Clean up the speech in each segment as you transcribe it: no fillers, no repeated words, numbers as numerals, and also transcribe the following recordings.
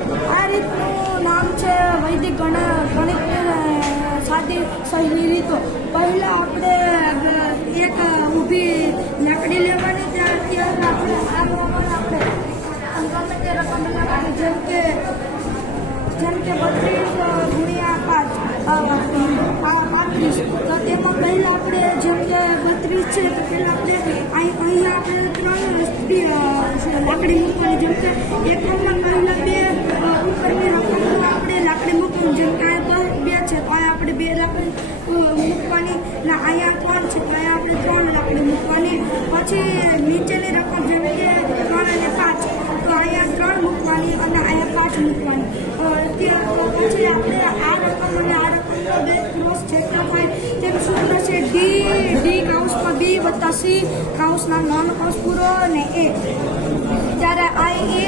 છે? આ રીતનું નામ છે વૈદિક ગણિતની સાદી સહેલી રીતો. પહેલાં આપણે એક ઊભી લાકડી લેવાની, ત્યારે આપણે આ પ્રમાણે આપણે ગમે તે રકમ લેવાની, જેમ કે 32 ગુણ્યા 5 35. તો તેમાં પહેલાં આપણે જેમ કે 32 છે તો પહેલાં આપણે અહીંયા આપણે 3 લાકડી મૂકવાની. જેમ કે એકમમાં પહેલાં 2 ઉપરની રકમમાં આપણે લાકડી મૂકવાની. જેમ કે અહીંયા 2 છે તો અહીંયા આપણે 2 લાકડી મૂકવાની, ને અહીંયા 3 છે તો અહીંયા આપણે 3 લાકડી મૂકવાની. પછી નીચેની રકમ જેમ કે 3 અને 5 તો અહીંયા 3 મૂકવાની અને અહીંયા 5 મૂકવાની. પછી આપણે આ રકમ અને આ રકમનો 2 ક્રોસ જેટલા હોય તેમ સૂત્ર છે ડી કાઉન્સમાં બી વત્તા સી કાઉન્સના નોન કાઉન્સ પૂરો અને એ. ત્યારે આ એ,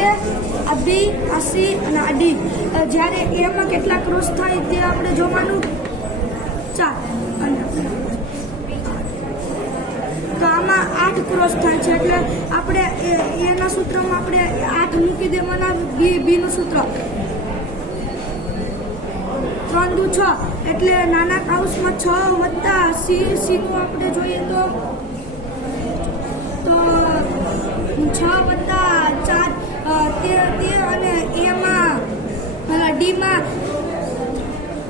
આ બી, આ સી અને આ ડી. જ્યારે એમાં કેટલા ક્રોસ થાય તે આપણે જોવાનું 4. તો આમાં 8 ક્રોસ થાય છે, એટલે આપણે એના સૂત્રમાં આપણે 8 મૂકી દેવાના. બીનું સૂત્ર 3 દુ 6, એટલે નાના કાઉન્સમાં 6 વત્તા સીનું આપણે જોઈએ તો 6 વત્તા 4 તે અને એમાં ડીમાં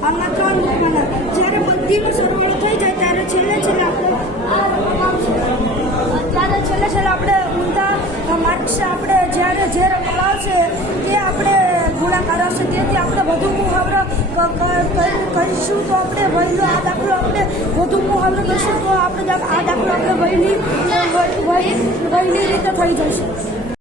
આમાં 3 મૂકવાના. જ્યારે બધીનો સરવાળો થઈ જાય ત્યારે છેલ્લે આપણે ઊંધા માર્ક્સ આપણે જ્યારે જે રકમ આવશે તે આપણે ગુણાકાર આવશે, તેથી આપણે વધુ મુહાવરો કરીશું. તો આપણે વહેલો આ દાખલો આપણે વધુ મુહાવરો કરીશું તો આપણે આ દાખલો આપણે વહેલી રીતે થઈ જશે.